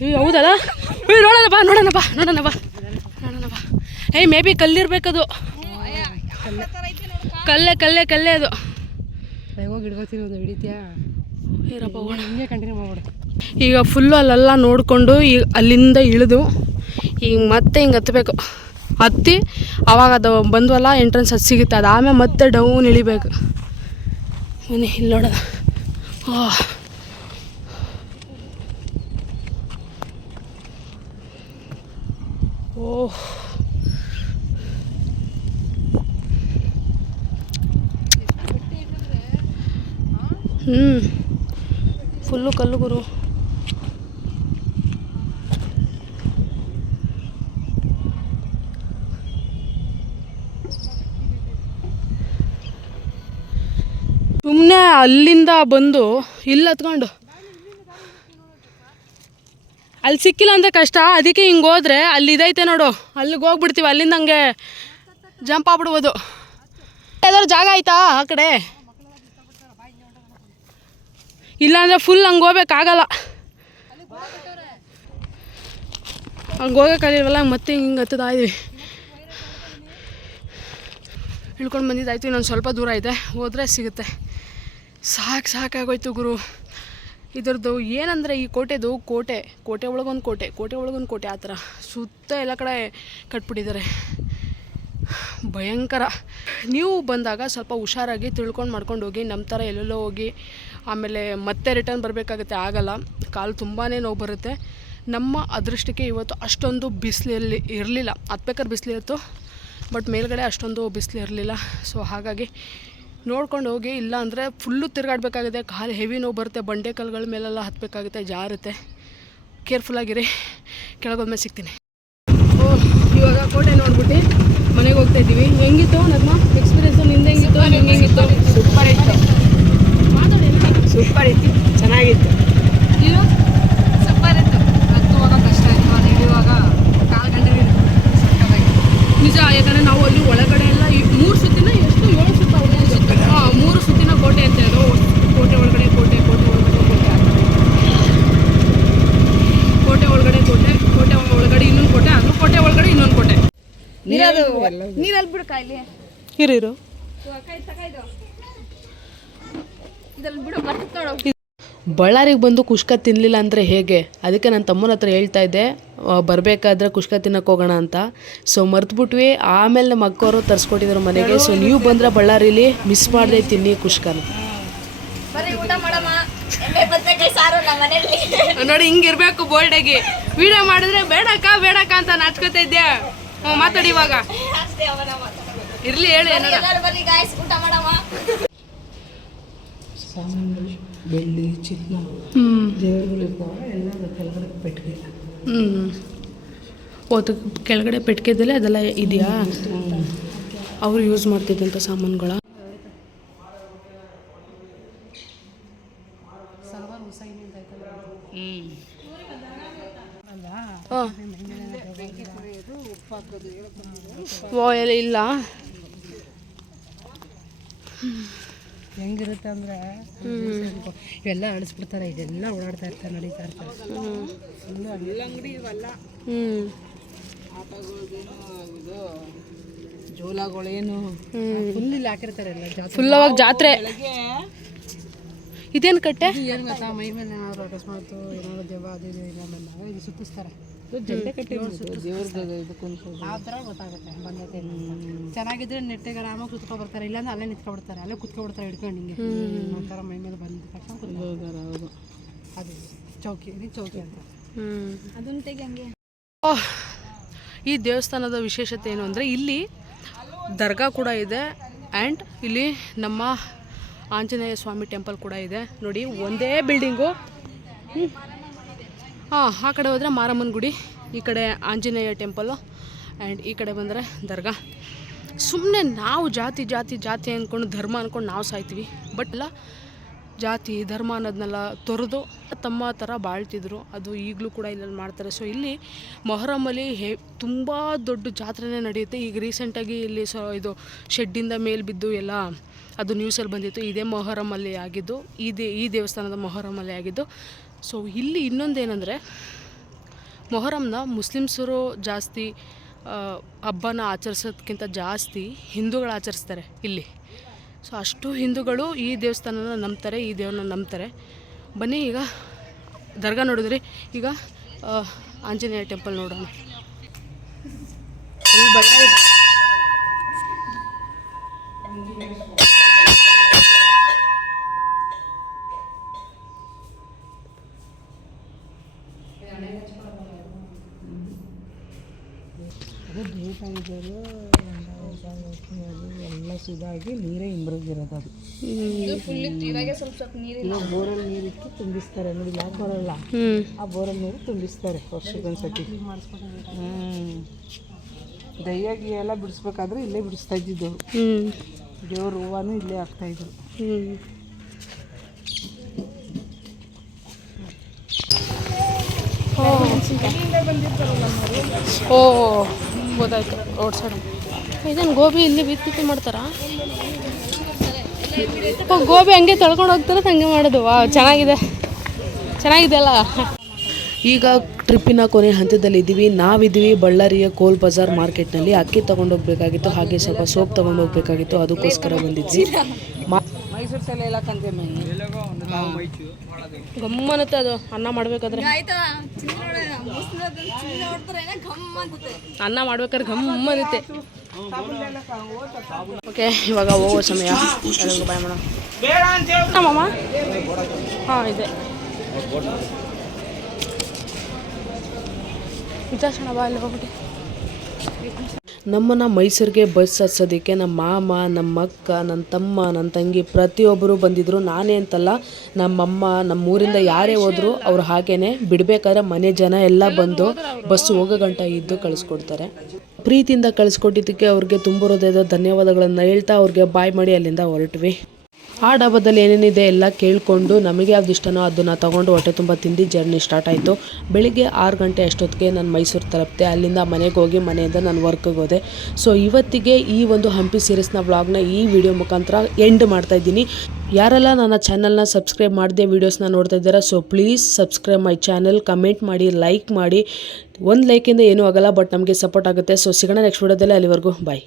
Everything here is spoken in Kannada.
ಹೌದಲ್ಲ ನೋಡೋಣ ಬಾ ನೋಡೋಣ ಬಾ ನೋಡೋಣ ಬಾ ನೋಡೋಣ ಬಾ. ಮೇ ಬಿ ಕಲ್ಲಿರ್ಬೇಕದು, ಕಲ್ಲೇ ಕಲ್ಲೇ ಕಲ್ಲೇ ಅದು. ಹೋಗಿ ಹಿಡ್ಕೊತೀನಿ ಒಂದು ಹಿಡಿತೀಯಾ ಇರಪ್ಪ ಹೋಗೋಣ, ಹಿಂಗೆ ಕಂಟಿನ್ಯೂ ಮಾಡ್ಬಿಡು. ಈಗ ಫುಲ್ಲು ಅಲ್ಲೆಲ್ಲ ನೋಡಿಕೊಂಡು ಈಗ ಅಲ್ಲಿಂದ ಇಳಿದು ಈಗ ಮತ್ತೆ ಹಿಂಗೆ ಹತ್ತಬೇಕು. ಹತ್ತಿ ಅವಾಗ ಅದು ಬಂದ್ವಲ್ಲ ಎಂಟ್ರೆನ್ಸ್ ಅದು ಸಿಗುತ್ತೆ, ಅದು ಆಮೇಲೆ ಮತ್ತೆ ಡೌನ್ ಇಳಿಬೇಕು. ಬನ್ನಿ ಇಲ್ಲಿ ನೋಡೋಣ. ಓಹ್ ಫುಲ್ಲು ಕಲ್ಲು ಗುರು. ಸುಮ್ಮನೆ ಅಲ್ಲಿಂದ ಬಂದು ಇಲ್ಲಿ ಹತ್ಕೊಂಡು ಅಲ್ಲಿ ಸಿಕ್ಕಿಲ್ಲ ಅಂದರೆ ಕಷ್ಟ, ಅದಕ್ಕೆ ಹಿಂಗೆ ಹೋದ್ರೆ ಅಲ್ಲಿ ಇದೈತೆ ನೋಡು, ಅಲ್ಲಿಗೆ ಹೋಗ್ಬಿಡ್ತೀವಿ. ಅಲ್ಲಿಂದ ಹಂಗೆ ಜಂಪ್ ಆಗ್ಬಿಡ್ಬೋದು. ಯಾವ್ದಾದ್ರು ಜಾಗ ಆಯ್ತಾ ಆ ಕಡೆ? ಇಲ್ಲಾಂದರೆ ಫುಲ್ ಹಂಗೆ ಹೋಗ್ಬೇಕಾಗಲ್ಲ. ಹಂಗೆ ಹೋಗೋಕ್ಕಾಗಿಲ್ವಲ್ಲ, ಮತ್ತೆ ಹಿಂಗೆ ಹತ್ತದ ಇದ್ವಿ. ಇಳ್ಕೊಂಡು ಬಂದಿದ್ದಾಯ್ತು, ಇನ್ನೊಂದು ಸ್ವಲ್ಪ ದೂರ ಇದೆ, ಹೋದರೆ ಸಿಗುತ್ತೆ. ಸಾಕಾಗೋಯ್ತು ಗುರು. ಇದ್ರದ್ದು ಏನಂದರೆ ಈ ಕೋಟೆದು ಕೋಟೆ ಒಳಗೊಂದು ಕೋಟೆ ಆ ಥರ ಸುತ್ತ ಎಲ್ಲ ಕಡೆ ಕಟ್ಬಿಟ್ಟಿದ್ದಾರೆ. ಭಯಂಕರ. ನೀವು ಬಂದಾಗ ಸ್ವಲ್ಪ ಹುಷಾರಾಗಿ ತಿಳ್ಕೊಂಡು ಮಾಡ್ಕೊಂಡು ಹೋಗಿ. ನಮ್ಮ ಥರ ಎಲ್ಲೆಲ್ಲೋ ಹೋಗಿ ಆಮೇಲೆ ಮತ್ತೆ ರಿಟರ್ನ್ ಬರಬೇಕಾಗುತ್ತೆ, ಆಗಲ್ಲ. ಕಾಲು ತುಂಬಾ ನೋವು ಬರುತ್ತೆ. ನಮ್ಮ ಅದೃಷ್ಟಕ್ಕೆ ಇವತ್ತು ಅಷ್ಟೊಂದು ಬಿಸಿಲಲ್ಲಿ ಇರಲಿಲ್ಲ. ಹತ್ಬೇಕಾದ್ರೆ ಬಿಸಿಲಿತ್ತು, ಬಟ್ ಮೇಲ್ಗಡೆ ಅಷ್ಟೊಂದು ಬಿಸಿಲು ಇರಲಿಲ್ಲ. ಸೊ ಹಾಗಾಗಿ ನೋಡ್ಕೊಂಡು ಹೋಗಿ, ಇಲ್ಲ ಅಂದರೆ ಫುಲ್ಲು ತಿರುಗಾಡಬೇಕಾಗುತ್ತೆ. ಕಾಲು ಹೆವಿ ನೋವು ಬರುತ್ತೆ, ಬಂಡೆ ಕಲ್ಲುಗಳ ಮೇಲೆಲ್ಲ ಹತ್ತಬೇಕಾಗುತ್ತೆ, ಜಾರುತ್ತೆ. ಕೇರ್ಫುಲ್ಲಾಗಿರಿ. ಕೆಳಗೋದ್ಮೇಲೆ ಸಿಗ್ತೀನಿ. ಇವಾಗ ಕೋಟೆ ನೋಡ್ಬಿಟ್ಟು ಮನೆಗೆ ಹೋಗ್ತಾ ಇದ್ದೀವಿ. ಹೆಂಗಿತ್ತು ನಮ್ಮ ಎಕ್ಸ್ಪೀರಿಯೆನ್ಸು? ನಿಂದು ಹೆಂಗಿತ್ತು? ನಿಮ್ಗೆ ಹೆಂಗಿತ್ತು? ಸೂಪರ್ ಇತ್ತು, ಸೂಪರ್ ಇತ್ತು, ಚೆನ್ನಾಗಿತ್ತು. ನೀನು? ಸೂಪರ್ ಇತ್ತು. ಹತ್ತುವಾಗ ಕಷ್ಟ ಆಯಿತು, ಅದು ಇಳಿಯುವಾಗ ಕಾಲು ಗಂಟೆಗೆ ನಿಜ. ಯಾಕಂದರೆ ನಾವು ಅಲ್ಲಿ ಒಳಗಡೆ ಎಲ್ಲ 3 ಸುತ್ತಿನ ಎಷ್ಟು 7 ಸುತ್ತ 3 ಸುತ್ತಿನ ಕೋಟೆ ಅಂತ ಹೇಳೋದು. ಕೋಟೆ ಒಳಗಡೆ ಕೋಟೆ ಆ ಥರ. ಕೋಟೆ ಒಳಗಡೆ ಇನ್ನೊಂದು ಕೋಟೆ, ಅದು ಕೋಟೆ ಒಳಗಡೆ ಇನ್ನೊಂದು ಕೋಟೆ. ನೀರಲ್ಲಿ ಬಿಡು ಕಾಯಿಲೆ ಇರು ಬಳ್ಳಾರಿಗೆ ಬಂದು ಕುಷ್ಕ ತಿನ್ನಲಿಲ್ಲ ಅಂದರೆ ಹೇಗೆ? ಅದಕ್ಕೆ ನನ್ನ ತಮ್ಮನ ಹತ್ರ ಹೇಳ್ತಾ ಇದ್ದೆ, ಬರಬೇಕಾದ್ರೆ ಕುಷ್ಕ ತಿನ್ನಕ್ಕೆ ಹೋಗೋಣ ಅಂತ. ಸೊ ಮರ್ತ್ಬಿಟ್ವಿ. ಆಮೇಲೆ ನಮ್ಮ ಅಕ್ಕವರು ತರಿಸ್ಕೊಟ್ಟಿದ್ರು ಮನೆಗೆ. ಸೊ ನೀವು ಬಂದರೆ ಬಳ್ಳಾರಿಲಿ ಮಿಸ್ ಮಾಡದೆ ತಿನ್ನಿ ಕುಷ್ಕನ. ನೋಡಿ ಹಿಂಗಿರ್ಬೇಕು ಬೋಲ್ಡಾಗಿ. ವಿಡಿಯೋ ಮಾಡಿದ್ರೆ ಬೇಡಕ್ಕ ಅಂತ ನಾಚ್ಕೋತಾ ಇದ್ದೆ. ಮಾತಾಡಿ ಇವಾಗ. ಇರ್ಲಿ ಹೇಳಿ ಏನಾರ. ಬೆಳ್ಳಿ ಚಿನ್ನ ದೇವರುಗಳಿಗೂ ಎಲ್ಲ ಕೆಳಗಡೆ ಪೆಟ್ಟಿಗೆ. ಕೆಳಗಡೆ ಪೆಟ್ಟಿಗೆದಲ್ಲೇ ಅದೆಲ್ಲ ಇದೆಯಾ? ಅವ್ರು ಯೂಸ್ ಮಾಡ್ತಿದ್ದಂಥ ಸಾಮಾನುಗಳ. ಎಲ್ಲ ಇಲ್ಲ. ಹೆಂಗಿರುತ್ತೆ ಅಂದರೆ ಇವೆಲ್ಲ ಅಳಿಸ್ಬಿಡ್ತಾರೆ, ಇದೆಲ್ಲ ಓಡಾಡ್ತಾ ಇರ್ತಾರೆ, ನಡೀತಾ ಇರ್ತಾರೆ. ಎಲ್ಲ ಅಂಗಡಿ ಇವೆಲ್ಲ ಆಟಗಳೇನು ಜೋಲಾಗಳೇನು ಫುಲ್ ಇಲ್ಲಿ ಹಾಕಿರ್ತಾರೆ. ಎಲ್ಲ ಫುಲ್ ಅವಾಗ ಜಾತ್ರೆ. ಇದೇನು ಕಟ್ಟೆ? ಏನು ಗೊತ್ತಾ, ಮೈ ಮೇಲೆ ಏನಾದ್ರು ಅಕಸ್ಮಾತ್ ಏನಾದ್ರು ದೆವ್ವ ಅದು ಇದು ಇಲ್ಲ ಇದು ಸುತ್ತಿಸ್ತಾರೆ. ಜಂಡೆ ಕಟ್ಟಿ ಆ ಥರ ಗೊತ್ತಾಗುತ್ತೆ ಬಂದೈತೆ. ಚೆನ್ನಾಗಿದ್ರೆ ನೆಟ್ಟಿಗೆ ಆರಾಮಾಗಿ ಸುತ್ಕೊ ಬರ್ತಾರೆ, ಇಲ್ಲಾಂದ್ರೆ ಅಲ್ಲೇ ನಿಂತ್ಕೊಬಿಡ್ತಾರೆ, ಅಲ್ಲೇ ಕುತ್ಕೊಬಿಡ್ತಾರೆ ಹಿಡ್ಕೊಂಡು ಹಿಂಗೆ ಒಂಥರ ಮೈ ಮೇಲೆ ಬಂದ ತಕ್ಷಣ ಕುತ್ಕೋತಾರೆ. ಹೌದು, ಅದು ಚೌಕಿ ಅಂತ ಅದನ್ನ ತೆಗೆ ಹಂಗೆ. ಈ ದೇವಸ್ಥಾನದ ವಿಶೇಷತೆ ಏನು ಅಂದರೆ ಇಲ್ಲಿ ದರ್ಗಾ ಕೂಡ ಇದೆ, ಆ್ಯಂಡ್ ಇಲ್ಲಿ ನಮ್ಮ ಆಂಜನೇಯ ಸ್ವಾಮಿ ಟೆಂಪಲ್ ಕೂಡ ಇದೆ. ನೋಡಿ ಒಂದೇ ಬಿಲ್ಡಿಂಗು. ಆ ಕಡೆ ಹೋದರೆ ಮಾರಮ್ಮನ ಗುಡಿ, ಈ ಕಡೆ ಆಂಜನೇಯ ಟೆಂಪಲ್ಲು, ಆ್ಯಂಡ್ ಈ ಕಡೆ ಬಂದರೆ ದರ್ಗಾ. ಸುಮ್ಮನೆ ನಾವು ಜಾತಿ ಅಂದ್ಕೊಂಡು ಧರ್ಮ ಅಂದ್ಕೊಂಡು ನಾವು ಸಾಯ್ತೀವಿ. ಬಟ್ ಎಲ್ಲ ಜಾತಿ ಧರ್ಮ ಅನ್ನೋದನ್ನೆಲ್ಲ ತೊರೆದು ತಮ್ಮ ಥರ ಬಾಳ್ತಿದ್ರು. ಅದು ಈಗಲೂ ಕೂಡ ಇಲ್ಲಲ್ಲಿ ಮಾಡ್ತಾರೆ. ಸೊ ಇಲ್ಲಿ ಮೊಹರಮಲ್ಲಿ ತುಂಬ ದೊಡ್ಡ ಜಾತ್ರೆನೇ ನಡೆಯುತ್ತೆ. ಈಗ ರೀಸೆಂಟಾಗಿ ಇಲ್ಲಿ ಇದು ಶೆಡ್ಡಿಂದ ಮೇಲೆ ಬಿದ್ದು ಎಲ್ಲ ಅದು ನ್ಯೂಸಲ್ಲಿ ಬಂದಿತ್ತು. ಇದೇ ಮೊಹರಮಲ್ಲಿ ಆಗಿದ್ದು, ಈ ದೇವಸ್ಥಾನದ ಮೊಹರಮಲ್ಲಿ ಆಗಿದ್ದು. ಸೊ ಇಲ್ಲಿ ಇನ್ನೊಂದೇನೆಂದರೆ ಮೊಹರಂನ ಮುಸ್ಲಿಮ್ಸರು ಜಾಸ್ತಿ ಹಬ್ಬನ ಆಚರಿಸೋದಕ್ಕಿಂತ ಜಾಸ್ತಿ ಹಿಂದೂಗಳು ಆಚರಿಸ್ತಾರೆ ಇಲ್ಲಿ. ಸೊ ಅಷ್ಟು ಹಿಂದೂಗಳು ಈ ದೇವಸ್ಥಾನನ ನಂಬ್ತಾರೆ, ಈ ದೇವ್ರನ್ನ ನಂಬ್ತಾರೆ. ಬನ್ನಿ ಈಗ ದರ್ಗಾ ನೋಡಿದ್ರಿ, ಈಗ ಆಂಜನೇಯ ಟೆಂಪಲ್ ನೋಡೋಣ. ಅದು ಬೇಕಾಗಿದ್ದರು ಎಲ್ಲ ಸುಧಾಗಿ ನೀರೇ ಇಂಬ್ರಗಿರೋದು. ಅದು ಇವಾಗ ಬೋರಲ್ಲಿ ನೀರಿಟ್ಟು ತುಂಬಿಸ್ತಾರೆ ನೋಡಿ, ಯಾಕೆ ಬರೋಲ್ಲ ಆ ಬೋರಲ್ಲಿ ನೀರು ತುಂಬಿಸ್ತಾರೆ ವರ್ಷಕ್ಕೊಂದ್ಸತಿ. ದಯ್ಯಾಗಿ ಎಲ್ಲ ಬಿಡಿಸ್ಬೇಕಾದ್ರೆ ಇಲ್ಲೇ ಬಿಡಿಸ್ತಾ ಇದ್ದಿದ್ದು, ದೇವ್ರ ಹೂವನೂ ಇಲ್ಲೇ ಹಾಕ್ತಾಯಿದ್ರು. ಓ ಗೊತ್ತಾಯ್ತು, ರೋಡ್ ಸೈಡ್. ಇದನ್ನು ಗೋಬಿ ಇಲ್ಲಿ ಬಿತ್ತಿ ಮಾಡ್ತಾರಾ? ಗೋಬಿ ಹಂಗೆ ತೊಳ್ಕೊಂಡು ಹೋಗ್ತಾರೆ, ಹಂಗೆ ಮಾಡೋದು. ವಾ, ಚೆನ್ನಾಗಿದೆ ಅಲ್ಲ. ಈಗ ಟ್ರಿಪ್ಪಿನ ಕೊನೆ ಹಂತದಲ್ಲಿದ್ದೀವಿ. ನಾವಿದ್ದೀವಿ ಬಳ್ಳಾರಿಯ ಕೋಲ್ ಬಜಾರ್ ಮಾರ್ಕೆಟ್ನಲ್ಲಿ. ಅಕ್ಕಿ ತೊಗೊಂಡೋಗ್ಬೇಕಾಗಿತ್ತು, ಹಾಗೆ ಸ್ವಲ್ಪ ಸೋಪ್ ತೊಗೊಂಡೋಗ್ಬೇಕಾಗಿತ್ತು, ಅದಕ್ಕೋಸ್ಕರ ಬಂದಿದ್ವಿ. ಮೈಸೂರು ಸಲ ಎಲ್ಲ ಕಂತೆ ಗಮ್ಮನತ್ತೆ ಅದು ಅನ್ನ ಮಾಡಬೇಕಾದ್ರೆ. ಅನ್ನ ಮಾಡ್ಬೇಕಾದ್ರೆ ಗಮ್ಮನತ್ತೆ. ಓಕೆ, ಇವಾಗ ಹೋಗೋ ಸಮಯ. ಎಲ್ಲರಿಗೂ ಬಾಯ್ ಮಾಡೋಣ. ನಮ್ಮಮ್ಮ ಹಾಂ ಇದೆ ವಿಚಾರಿಸೋಣ ಬಾ, ಅಲ್ಲಿ ಹೋಗ್ಬಿಟ್ಟು. ನಮ್ಮನ್ನು ಮೈಸೂರಿಗೆ ಬಸ್ ಹತ್ಸೋದಕ್ಕೆ ನಮ್ಮ ಮಾಮ, ನಮ್ಮ ಅಕ್ಕ, ನನ್ನ ತಮ್ಮ, ನನ್ನ ತಂಗಿ ಪ್ರತಿಯೊಬ್ಬರು ಬಂದಿದ್ದರು. ನಾನೇ ಅಂತಲ್ಲ, ನಮ್ಮಮ್ಮ, ನಮ್ಮೂರಿಂದ ಯಾರೇ ಹೋದ್ರು ಅವ್ರು ಹಾಗೇನೆ ಬಿಡಬೇಕಾದ್ರೆ ಮನೆ ಜನ ಎಲ್ಲ ಬಂದು ಬಸ್ ಹೋಗೋ ಗಂಟ ಇದ್ದು ಕಳಿಸ್ಕೊಡ್ತಾರೆ. ಪ್ರೀತಿಯಿಂದ ಕಳಿಸ್ಕೊಟ್ಟಿದ್ದಕ್ಕೆ ಅವ್ರಿಗೆ ತುಂಬ ಹೃದಯದ ಧನ್ಯವಾದಗಳನ್ನು ಹೇಳ್ತಾ ಅವ್ರಿಗೆ ಬಾಯ್ ಮಾಡಿ ಅಲ್ಲಿಂದ ಹೊರಟ್ವಿ. ಆ ಡಬ್ಬದಲ್ಲಿ ಏನೇನಿದೆ ಎಲ್ಲ ಕೇಳಿಕೊಂಡು ನಮಗೆ ಯಾವ್ದು ಇಷ್ಟನೋ ಅದನ್ನು ತೊಗೊಂಡು ಹೊಟ್ಟೆ ತುಂಬ ತಿಂದು ಜರ್ನಿ ಸ್ಟಾರ್ಟ್ ಆಯಿತು. ಬೆಳಿಗ್ಗೆ 6 ಗಂಟೆ ಅಷ್ಟೊತ್ತಿಗೆ ನಾನು ಮೈಸೂರು ತಲುಪಿದೆ. ಅಲ್ಲಿಂದ ಮನೆಗೆ ಹೋಗಿ ಮನೆಯಿಂದ ನಾನು ವರ್ಕ್ಗೆ ಹೋದೆ. ಸೊ ಇವತ್ತಿಗೆ ಈ ಒಂದು ಹಂಪಿ ಸೀರೀಸ್ನ ವ್ಲಾಗ್ನ ಈ ವಿಡಿಯೋ ಮುಖಾಂತರ ಎಂಡ್ ಮಾಡ್ತಾಯಿದ್ದೀನಿ. ಯಾರೆಲ್ಲ ನನ್ನ ಚಾನಲ್ನ ಸಬ್ಸ್ಕ್ರೈಬ್ ಮಾಡದೆ ವೀಡಿಯೋಸ್ನ ನೋಡ್ತಾ ಇದ್ದೀರಾ, so please subscribe my channel, comment ಮಾಡಿ, ಲೈಕ್ ಮಾಡಿ. ಒಂದು ಲೈಕಿಂದ ಏನೂ ಆಗಲ್ಲ, ಬಟ್ ನಮಗೆ ಸಪೋರ್ಟ್ ಆಗುತ್ತೆ. ಸೊ ಸಿಗೋಣ ನೆಕ್ಸ್ಟ್ ವಿಡಿಯೋದಲ್ಲಿ. ಅಲ್ಲಿವರೆಗೂ ಬಾಯ್.